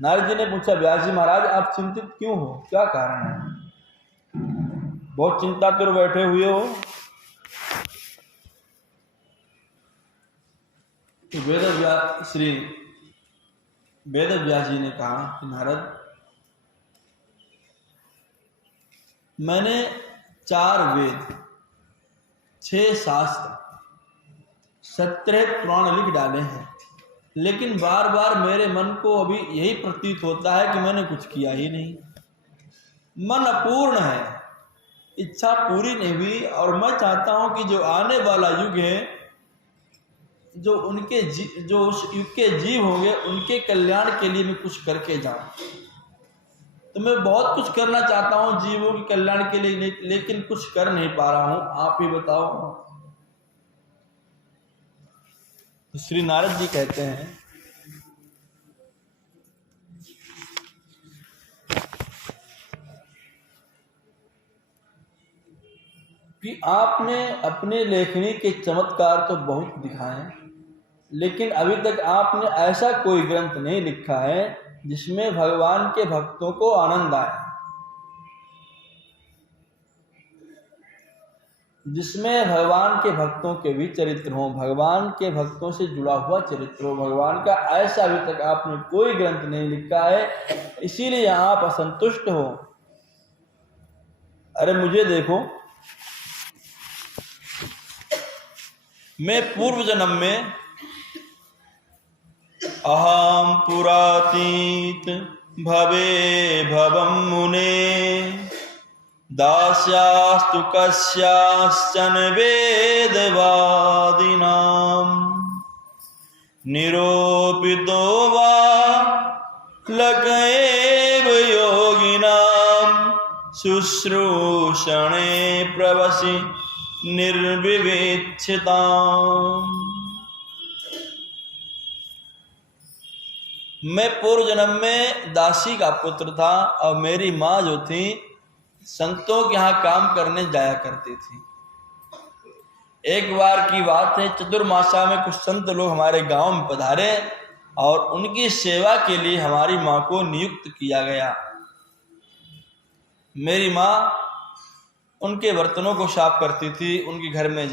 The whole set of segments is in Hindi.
नारद जी ने पूछा, व्यास जी महाराज आप चिंतित क्यों हो, क्या कारण है? बहुत चिंतातुर बैठे हुए हो। तो श्री वेद व्यास जी ने कहा कि नारद, मैंने 4 वेद, 6 शास्त्र, 17 पुराण लिख डाले हैं, लेकिन बार बार मेरे मन को अभी यही प्रतीत होता है कि मैंने कुछ किया ही नहीं। मन अपूर्ण है, इच्छा पूरी नहीं हुई, और मैं चाहता हूं कि जो आने वाला युग है, जो उस युग के जीव होंगे, उनके कल्याण के लिए मैं कुछ करके जाऊं। तो मैं बहुत कुछ करना चाहता हूं जीवों के कल्याण के लिए, लेकिन कुछ कर नहीं पा रहा हूं, आप ही बताओ। तो श्री नारद जी कहते हैं कि आपने अपने लेखनी के चमत्कार तो बहुत दिखाए, लेकिन अभी तक आपने ऐसा कोई ग्रंथ नहीं लिखा है जिसमें भगवान के भक्तों को आनंद आए, जिसमें भगवान के भक्तों के भी चरित्र हो, भगवान के भक्तों से जुड़ा हुआ चरित्र हो भगवान का। ऐसा अभी तक आपने कोई ग्रंथ नहीं लिखा है, इसीलिए आप असंतुष्ट हो। अरे मुझे देखो, मैं पूर्व जन्म में अहम पुरातीत भवे भवम मुने दास्यास्तु कस्याश्चन वेदवादिनां निरूपितो वा लक एव योगिनां शुश्रूषणे प्रवसि निर्विवेक्षिताम्। मैं पूर्व जन्म में दासी का पुत्र था, और मेरी माँ जो थी संतों के यहाँ काम करने जाया करती थी। एक बार की बात है, चतुर्मासा में कुछ संत लोग हमारे गांव में पधारे और उनकी सेवा के लिए हमारी माँ को नियुक्त किया गया। मेरी माँ उनके बर्तनों को साफ करती थी, उनके घर में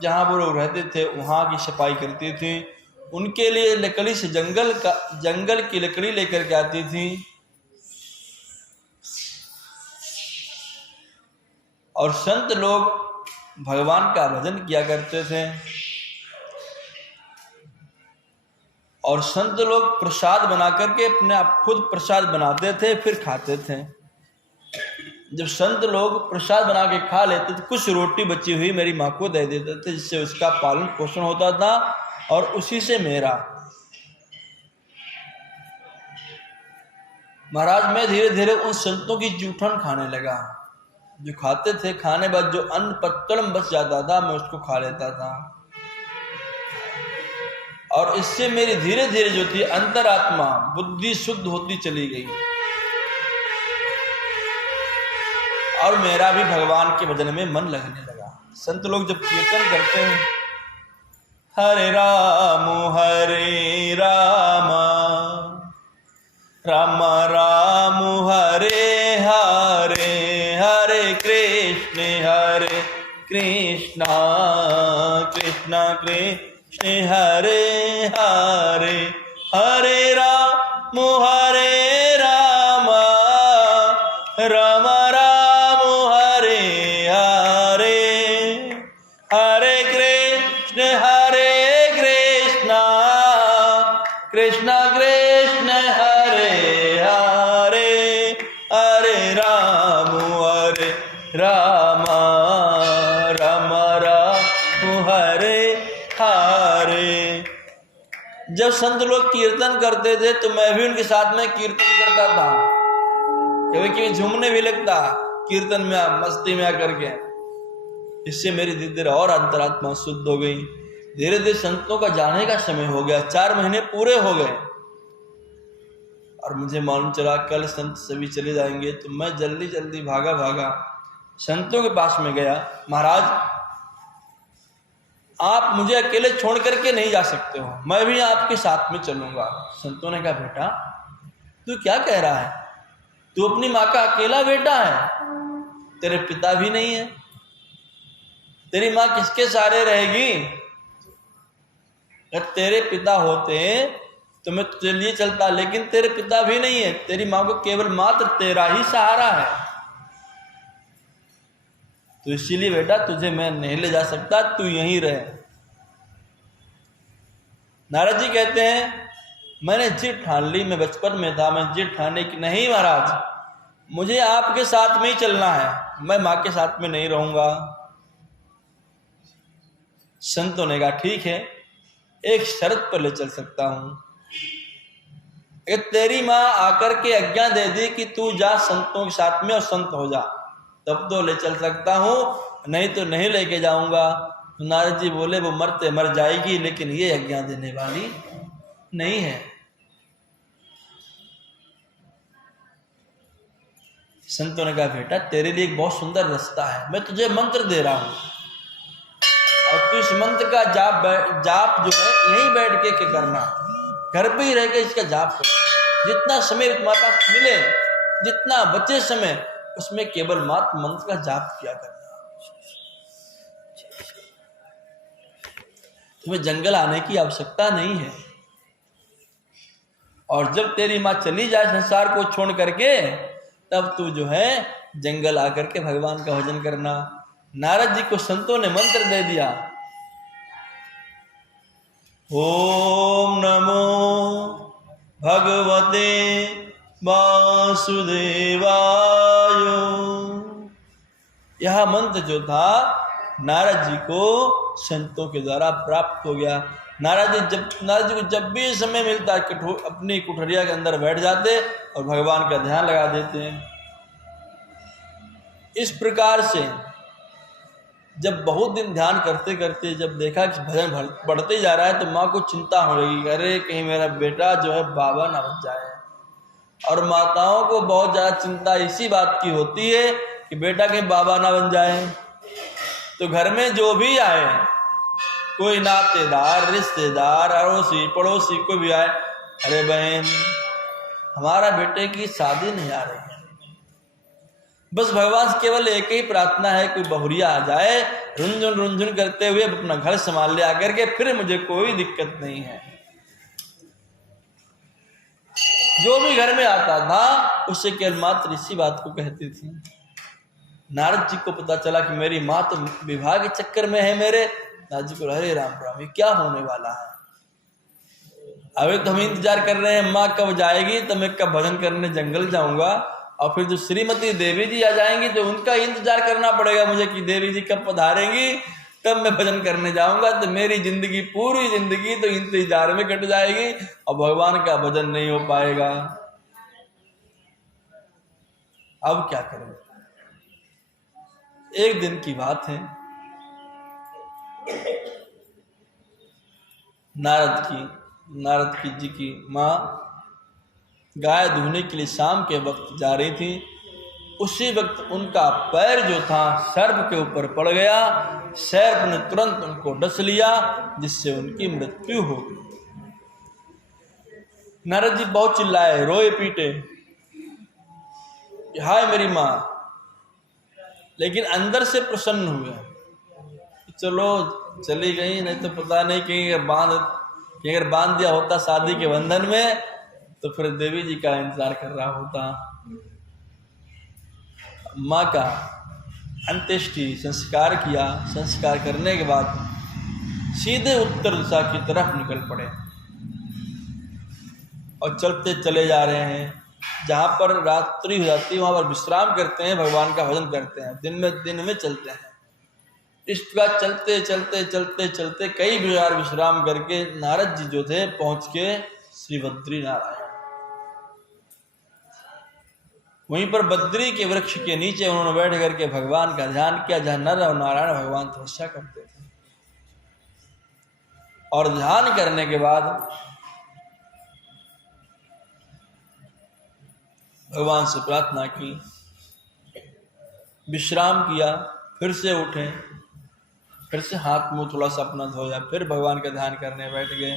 जहाँ वो लोग रहते थे वहाँ की सफाई करती थी, उनके लिए लकड़ी से जंगल की लकड़ी लेकर के आती थी, और संत लोग भगवान का भजन किया करते थे, और संत लोग प्रसाद बना करके अपने आप खुद प्रसाद बनाते थे, फिर खाते थे। जब संत लोग प्रसाद बना के खा लेते थे, कुछ रोटी बची हुई मेरी माँ को दे देते थे, जिससे उसका पालन पोषण होता था, और उसी से मेरा। महाराज मैं धीरे धीरे उन संतों की जूठन खाने लगा। जो खाते थे, खाने बाद जो अन्न पत्तड़म बच जाता था, मैं उसको खा लेता था, और इससे मेरी धीरे धीरे जो थी अंतरात्मा बुद्धि शुद्ध होती चली गई, और मेरा भी भगवान के भजन में मन लगने लगा। संत लोग जब कीर्तन करते हैं, हरे राम राम राम हरे हरे, हरे कृष्ण कृष्ण कृष्ण हरे हरे, हरे राम राम राम हरे हरे, हरे कृष्ण कृष्ण कृष्ण हरे हरे, हरे राम राम राम हरे हरे। जब संत लोग कीर्तन करते थे तो मैं भी उनके साथ में कीर्तन करता था, कभी कभी झूमने भी लगता कीर्तन में, मस्ती में आकर के। इससे मेरी धीरे धीरे और अंतरात्मा शुद्ध हो गई। धीरे धीरे संतों का जाने का समय हो गया, 4 महीने पूरे हो गए, और मुझे मालूम चला कल संत सभी चले जाएंगे। तो मैं जल्दी जल्दी भागा संतों के पास में गया। महाराज आप मुझे अकेले छोड़ करके नहीं जा सकते हो, मैं भी आपके साथ में चलूंगा। संतों ने कहा बेटा तू क्या कह रहा है? तू अपनी माँ का अकेला बेटा है, तेरे पिता भी नहीं है, तेरी माँ किसके सहारे रहेगी? अगर तेरे पिता होते तो मैं तुझे लिए चलता, लेकिन तेरे पिता भी नहीं है, तेरी माँ को केवल मात्र तेरा ही सहारा है। तो इसीलिए बेटा तुझे मैं नहीं ले जा सकता, तू यहीं रहे। नारद जी कहते हैं मैंने जिद ठान ली, मैं बचपन में था, मैं जिद ठाने की नहीं महाराज, मुझे आपके साथ में ही चलना है, मैं माँ के साथ में नहीं रहूंगा। संतों ने कहा ठीक है, एक शर्त पर ले चल सकता हूं। तेरी माँ आकर के आज्ञा दे दी कि तू जा संतों के साथ में और संत हो जा, तब तो ले चल सकता हूं, नहीं तो नहीं लेके जाऊंगा। तो नारद जी बोले वो मरते मर जाएगी, लेकिन ये आज्ञा देने वाली नहीं है। संतों ने कहा बेटा तेरे लिए एक बहुत सुंदर रास्ता है, मैं तुझे मंत्र दे रहा हूं और तू इस मंत्र का जाप जो है यहीं बैठ के करना, घर पे ही रह के इसका जाप कर। जितना समय तुम्हारे पास मिले, जितना बचे समय, उसमें केवल मात्र मंत्र का जाप किया करना। तुम्हें जंगल आने की आवश्यकता नहीं है, और जब तेरी माँ चली जाए संसार को छोड़ करके, तब तू जो है जंगल आकर के भगवान का भजन करना। नारद जी को संतों ने मंत्र दे दिया, ओम नमो भगवते वासुदेवाय। यह मंत्र जो था नारद जी को संतों के द्वारा प्राप्त हो गया। नारद जी को जब भी समय मिलता अपनी कुठरिया के अंदर बैठ जाते और भगवान का ध्यान लगा देते हैं। इस प्रकार से जब बहुत दिन ध्यान करते करते जब देखा कि भजन बढ़ते जा रहा है, तो माँ को चिंता हो रही, अरे कहीं मेरा बेटा जो है बाबा ना बन जाए। और माताओं को बहुत ज़्यादा चिंता इसी बात की होती है कि बेटा कहीं बाबा ना बन जाए। तो घर में जो भी आए, कोई नातेदार, रिश्तेदार, अड़ोसी पड़ोसी कोई भी आए, अरे बहन हमारा बेटे की शादी नहीं आ रही है, बस भगवान से केवल एक ही प्रार्थना है, कोई बहुरिया आ जाए रुंझुन करते हुए अपना घर संभाल ले आकर के, फिर मुझे कोई दिक्कत नहीं है। जो भी घर में आता था उससे केवल मात्र इसी बात को कहती थी। नारद जी को पता चला कि मेरी माँ तो विवाह के चक्कर में है मेरे। नारद जी को हरे राम राम, ये क्या होने वाला है? अभी तो हम इंतजार कर रहे हैं माँ कब जाएगी, तो मैं कब भजन करने जंगल जाऊंगा, और फिर जो श्रीमती देवी जी आ जाएंगी तो उनका इंतजार करना पड़ेगा मुझे कि देवी जी कब पधारेंगी, तब मैं भजन करने जाऊंगा। तो मेरी जिंदगी, पूरी जिंदगी तो इंतजार में कट जाएगी और भगवान का भजन नहीं हो पाएगा। अब क्या करें? एक दिन की बात है, नारद की जी की माँ गाय धोने के लिए शाम के वक्त जा रही थी। उसी वक्त उनका पैर जो था सर्प के ऊपर पड़ गया। सर्प ने तुरंत उनको डस लिया, जिससे उनकी मृत्यु हो गई। नारद जी बहुत चिल्लाए, रोए पीटे, हाय मेरी माँ, लेकिन अंदर से प्रसन्न हुए। चलो चली गई, नहीं तो पता नहीं कहीं अगर बांध दिया होता शादी के बंधन में, तो फिर देवी जी का इंतजार कर रहा होता। माँ का अंत्येष्टि संस्कार किया। संस्कार करने के बाद सीधे उत्तर दिशा की तरफ निकल पड़े और चलते चले जा रहे हैं। जहाँ पर रात्रि हो जाती है वहाँ पर विश्राम करते हैं, भगवान का भजन करते हैं, दिन में चलते हैं। इस प्रकार चलते चलते चलते चलते कई बार विश्राम करके नारद जी जो थे पहुँच के श्री बद्री नारायण। वहीं पर बद्री के वृक्ष के नीचे उन्होंने बैठ करके भगवान का ध्यान किया, जहाँ नर और नारायण भगवान तपस्या करते थे। और ध्यान करने के बाद भगवान से प्रार्थना की, विश्राम किया, फिर से उठे, फिर से हाथ मुंह थोड़ा सा अपना धोया, फिर भगवान का ध्यान करने बैठ गए।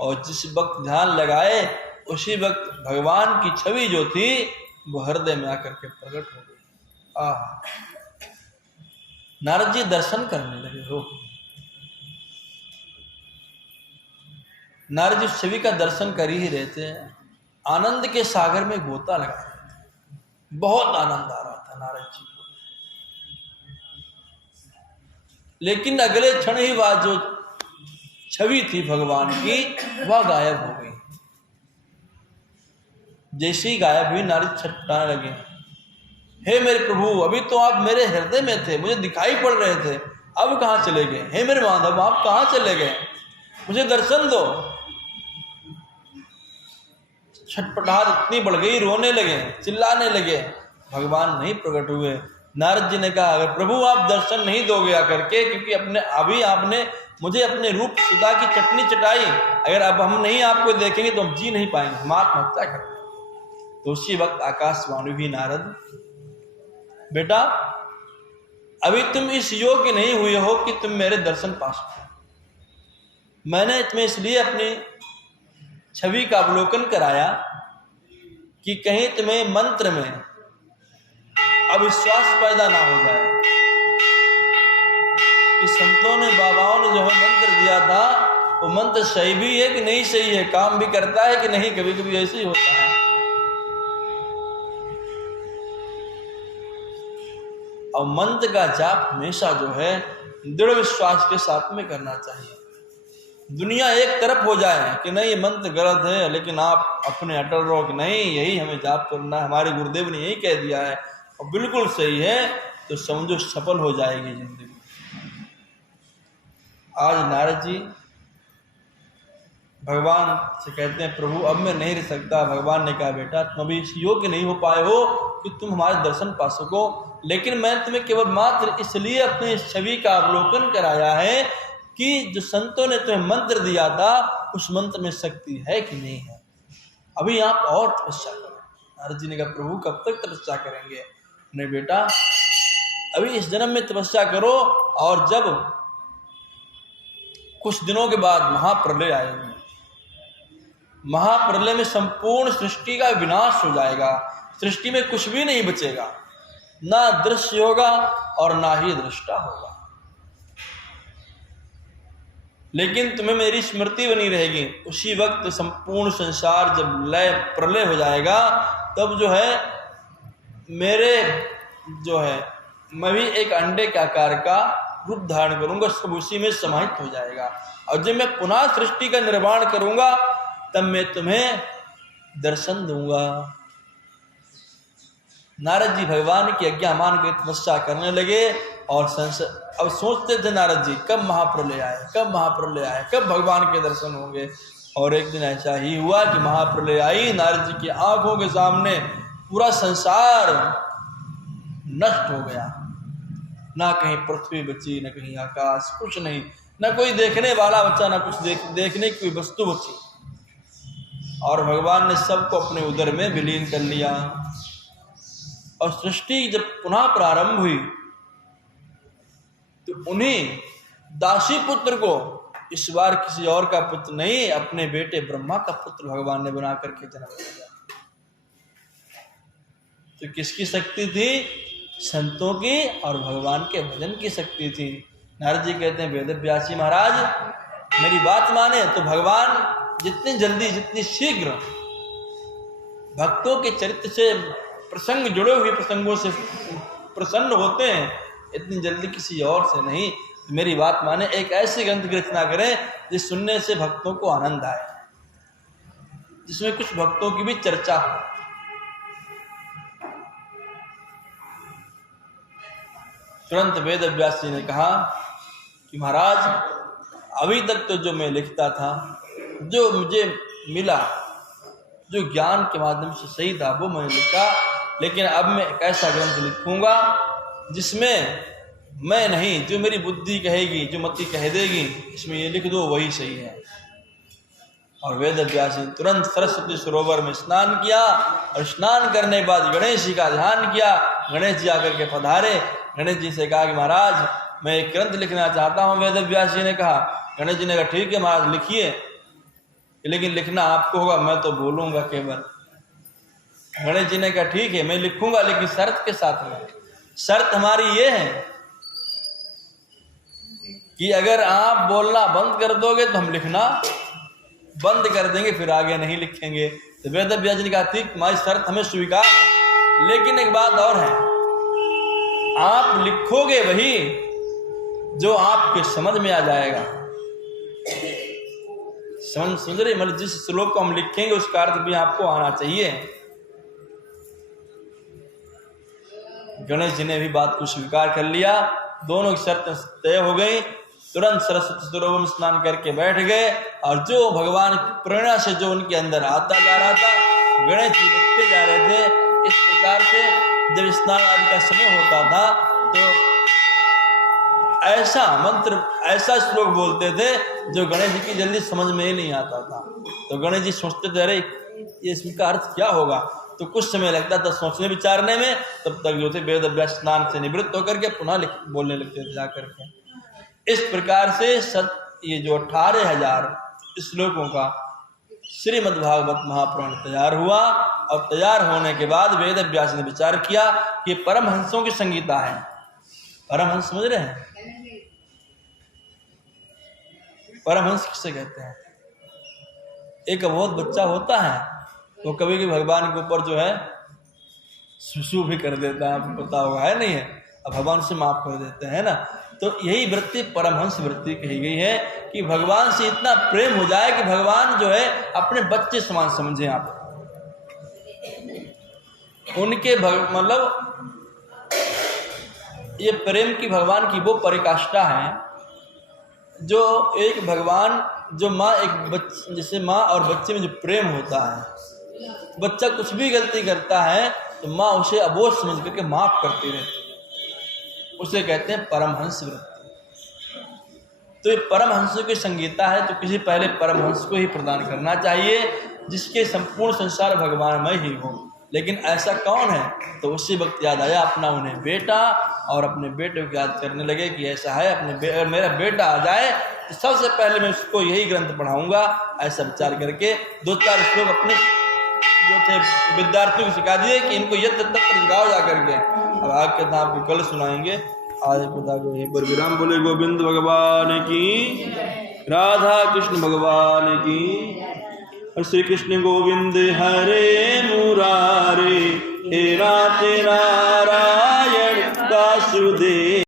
और जिस वक्त ध्यान लगाए उसी वक्त भगवान की छवि जो थी वो हृदय में आकर के प्रकट हो गई। नारद जी दर्शन करने लगे। हो नारद जी छवि का दर्शन कर ही रहे थे, आनंद के सागर में गोता लगा रहे थे। बहुत आनंद आ रहा था नारद जी को, लेकिन अगले क्षण ही वह जो छवि थी भगवान की वह गायब हो गई। जैसे ही गायब हुई नारद छटपटाने लगे, हे मेरे प्रभु, अभी तो आप मेरे हृदय में थे, मुझे दिखाई पड़ रहे थे, अब कहाँ चले गए? हे मेरे माधव, आप कहाँ चले गए? मुझे दर्शन दो। छटपटाहट इतनी बढ़ गई, रोने लगे, चिल्लाने लगे, भगवान नहीं प्रकट हुए। नारद जी ने कहा, अगर प्रभु आप दर्शन नहीं दोगे आकर के, क्योंकि अभी आपने मुझे अपने रूप सुधा की चटनी चटाई, अगर अब हम नहीं आपको देखेंगे तो हम जी नहीं पाएंगे, हम आत्महत्या करेंगे। तो उसी वक्त आकाशवाणी भी, नारद बेटा, अभी तुम इस योग्य नहीं हुए हो कि तुम मेरे दर्शन पा सको। मैंने तुम्हें इसलिए अपनी छवि का अवलोकन कराया कि कहीं तुम्हें मंत्र में अविश्वास पैदा ना हो जाए कि संतों ने, बाबाओं ने जो है मंत्र दिया था वो मंत्र सही भी है कि नहीं सही है, काम भी करता है कि नहीं। कभी कभी ऐसे ही होता है। और मंत्र का जाप हमेशा जो है दृढ़ विश्वास के साथ में करना चाहिए। दुनिया एक तरफ हो जाए कि नहीं ये मंत्र गलत है, लेकिन आप अपने अटल रहो कि नहीं यही हमें जाप करना है, हमारे गुरुदेव ने यही कह दिया है और बिल्कुल सही है, तो समझो सफल हो जाएगी जिंदगी। आज नारद जी भगवान से कहते हैं, प्रभु अब मैं नहीं रह सकता। भगवान ने कहा, बेटा तुम अभी इस योग्य नहीं हो पाए हो कि तुम हमारे दर्शन पा सको, लेकिन मैं तुम्हें केवल मात्र इसलिए अपने छवि का अवलोकन कराया है कि जो संतों ने तुम्हें मंत्र दिया था उस मंत्र में शक्ति है कि नहीं है। अभी आप और तपस्या करो। नारद जी ने कहा, प्रभु कब तक तपस्या करेंगे? नहीं बेटा, अभी इस जन्म में तपस्या करो, और जब कुछ दिनों के बाद महाप्रलय आएगी, महाप्रलय में संपूर्ण सृष्टि का विनाश हो जाएगा, सृष्टि में कुछ भी नहीं बचेगा, ना दृश्य होगा और ना ही दृष्टा होगा, लेकिन तुम्हें मेरी स्मृति बनी रहेगी। उसी वक्त संपूर्ण संसार जब लय प्रलय हो जाएगा, तब जो है मेरे जो है मैं भी एक अंडे के आकार का रूप धारण करूंगा, सब उसी में समाहित हो जाएगा, और जब मैं पुनः सृष्टि का निर्माण करूंगा तब मैं तुम्हें दर्शन दूंगा। नारद जी भगवान की आज्ञा मान के तपस्या करने लगे, और अब सोचते थे नारद जी कब महाप्रलय आए, कब महाप्रलय आए, कब भगवान के दर्शन होंगे। और एक दिन ऐसा ही हुआ कि महाप्रलय आई। नारद जी की आंखों के सामने पूरा संसार नष्ट हो गया, ना कहीं पृथ्वी बची, ना कहीं आकाश, कुछ नहीं, ना कोई देखने वाला बचा, ना कुछ देखने की कोई वस्तु बची, और भगवान ने सबको अपने उदर में विलीन कर लिया। और सृष्टि जब पुनः प्रारंभ हुई तो उन्हीं दासी पुत्र को, इस बार किसी और का पुत्र नहीं, अपने बेटे ब्रह्मा का पुत्र भगवान ने बना करके जन्म दिया। तो किसकी शक्ति थी? संतों की और भगवान के भजन की शक्ति थी। नारद जी कहते हैं, वेदव्यासी महाराज मेरी बात माने तो भगवान जितनी जल्दी, जितनी शीघ्र भक्तों के चरित्र से, प्रसंग जुड़े हुए प्रसंगों से प्रसन्न होते हैं, इतनी जल्दी किसी और से नहीं। मेरी बात माने, एक ऐसे ग्रंथ की रचना करें जिस सुनने से भक्तों को आनंद आए, जिसमें कुछ भक्तों की भी चर्चा हो। तुरंत वेदव्यास जी ने कहा कि महाराज अभी तक तो जो मैं लिखता था, जो मुझे मिला, जो ज्ञान के माध्यम से सही था वो मैंने लिखा, लेकिन अब मैं एक ऐसा ग्रंथ लिखूंगा जिसमें मैं नहीं, जो मेरी बुद्धि कहेगी, जो मति कह देगी, इसमें ये लिख दो वही सही है। और वेदव्यास ने तुरंत सरस्वती सरोवर में स्नान किया, और स्नान करने के बाद गणेश जी का ध्यान किया। गणेश जी आकर के पधारे। गणेश जी से कहा कि महाराज मैं एक ग्रंथ लिखना चाहता हूँ। वेदव्यास जी ने कहा, गणेश जी ने कहा ठीक है महाराज लिखिए, लेकिन लिखना आपको होगा, मैं तो बोलूंगा केवल। गणेश जी ने कहा ठीक है मैं लिखूंगा, लेकिन शर्त के साथ में। शर्त हमारी ये है कि अगर आप बोलना बंद कर दोगे तो हम लिखना बंद कर देंगे, फिर आगे नहीं लिखेंगे। तो वेद व्यास जी ने कहा ठीक, तुम्हारी शर्त हमें स्वीकार है, लेकिन एक बात और है, आप लिखोगे वही जो आपके समझ में आ जाएगा। समझ रहे, मतलब जिस श्लोक को हम लिखेंगे उसका अर्थ भी आपको आना चाहिए। गणेश जी ने भी बात को स्वीकार कर लिया, दोनों की शर्त तय हो गई। तुरंत सरस्वती सरोवर में स्नान करके बैठ गए, और जो भगवान की प्रेरणा से जो उनके अंदर आता जा रहा था, गणेश जी लिखते जा रहे थे। इस प्रकार से जब स्नान आदि का समय होता था तो ऐसा मंत्र, ऐसा श्लोक बोलते थे जो गणेश जी की जल्दी समझ में ही नहीं आता था। तो गणेश जी सोचते थे अरे ये इसका अर्थ क्या होगा, तो कुछ समय लगता था सोचने विचारने में। तब तक जो थे वेद अभ्यास स्नान से निवृत्त होकर के पुनः बोलने लगते थे जाकर के। इस प्रकार से ये जो 18,000 श्लोकों का श्रीमद्भागवत महापुराण तैयार हुआ। और तैयार होने के बाद वेद व्यास ने विचार किया कि परमहंसों की संगीता है। परमहंस समझ रहे हैं? परमहंस किसे कहते हैं? एक बहुत बच्चा होता है वो कभी कभी भगवान के ऊपर जो है सुसु भी कर देता है, आपको पता होगा, है नहीं है? अब भगवान से माफ कर देते हैं ना। तो यही वृत्ति परमहंस वृत्ति कही गई है कि भगवान से इतना प्रेम हो जाए कि भगवान जो है अपने बच्चे समान समझें आप उनके। मतलब ये प्रेम की भगवान की वो परिकाष्ठा है जो एक भगवान, जो माँ एक बच्चे, जैसे माँ और बच्चे में जो प्रेम होता है, बच्चा कुछ भी गलती करता है तो माँ उसे अबोध समझ करके माफ करती रहती है, उसे कहते हैं परमहंस वृत्ति। तो ये परमहंसों की संगीता है, तो किसी पहले परमहंस को ही प्रदान करना चाहिए जिसके संपूर्ण संसार भगवानमय ही हो। लेकिन ऐसा कौन है? तो उसी वक्त याद आया अपना उन्हें बेटा, और अपने बेटे को याद करने लगे कि ऐसा है अगर मेरा बेटा आ जाए तो सबसे पहले मैं उसको यही ग्रंथ पढ़ाऊंगा। ऐसा विचार करके 2-4 श्लोक अपने जो थे विद्यार्थियों को सिखा दिए कि इनको यत्र तत्र जगाओ जा करके। अब आगे के आपको कल सुनाएंगे। आज खुदा को हे विराम बोले। गोविंद भगवान की, राधा कृष्ण भगवान की, श्री कृष्ण गोविंद हरे मुरारे, हे नाथ नारायण वासुदेव।